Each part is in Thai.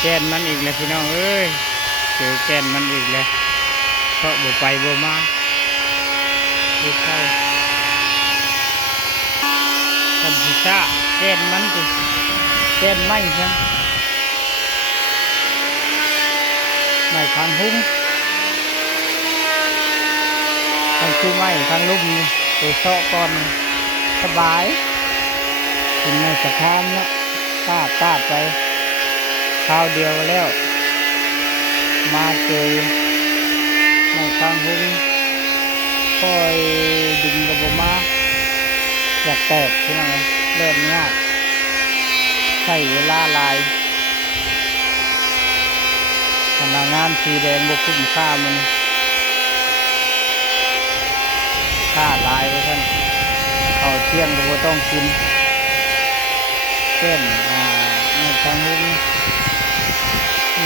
แกนมันอีกแล้วพี่น้องเอ้ยเจอแกนมันอีกแล้วเพราะบ่ไปบ่มาดูใช่ทำพิซซ่าแกนมันสิแกนไม่ใช่ไม่ทางหุ้งทางคือไม่ทางลุ่มตัวเซาะก่อนสบายกินในสะพานเนี่ยตาดไปข้าวเดียวแล้วมาเจอในทางหุ้งคอยดึงกระบอกมาอยากแตกใช่ไหมเริ่มยากใช้เวลาลายพนักงานสีแดงบวกคุ้มค่ามันค่าลายไปท่านเขาเที่ยงก็บ่ต้องกินเช่นในทางหุ้ง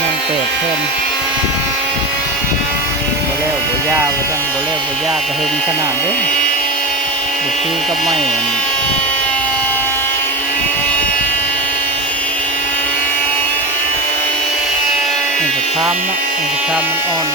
ยังแตกเพิ่มบ่แล้วบ่ยาบ่ต้องบ่แล้วบ่ยากระหึ่มขนาดเด้อบ่คือกับไม้มันจะค้ำนะมันจะค้ำมันอ่อน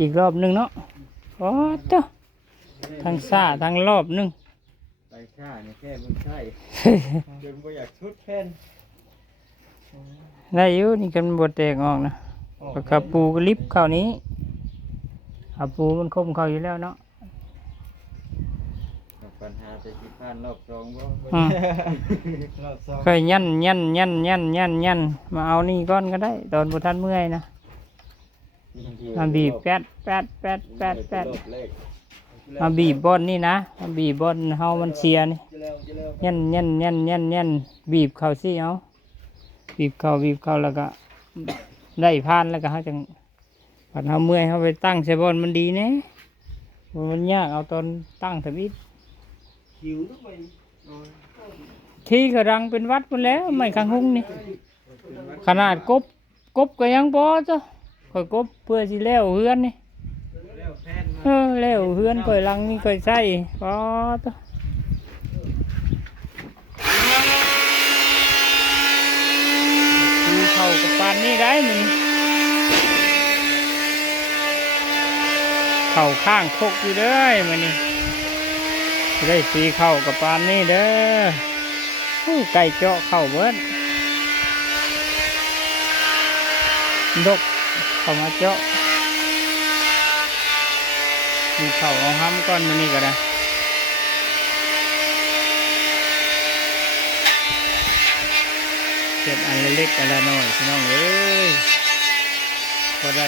อีกรอบหนึ่งเนาะโอ้เจ้าทางซ่าทางรอบหนึ่งไปซ่าเนี่ยแค่มึงใช่เดินบ่อยากชุดแค่นได้อยู่นี่กันบดแตกออกนะปากกาปูก็ลิบเข้านี้ขาปูมันคมเข้าอยู่แล้วเนาะปัญหาจะคิดผ่านรอบสองบ่รอบสองเคยยันมาเอานี่ก้อนก็ได้ตอนบุทันเมื่อยนะมาบีบแป๊ดมาบีบบอนนี่นะมาบีบบอนเฮามันเชียนี่ยันบีบเข้าสิเอาบีบเข้าแล้วก็ได้พานแล้วก็เฮาจังปัดเฮาเมื่อยเฮาไปตั้งใส่บอนมันดีแน่มันยากเอาตอนตั้งทบิดที่กระรังเป็นวัดหมดแล้วไม่ขังหุ้งนี่ขนาดกบก็ยังพอจ้ะคอยกบเพื่อสิแล้วเฮือนนี่แล้วเฮือนคอยลังนี่คอยใส่พอจ้ะคือเข้ากับปานนี่ได้มันเข้าข้างคกอยู่เด้อมันนี่ได้สีเข้ากับปานนี่เด้อไก่เจาะเข้าเบิดดกเข้ามาเจาะมีเข้าเอาห้ำก้อนมันนี่ก็ได้เก็บอันเล็กอันละน้อยพี่น้องเอ้ยก็ได้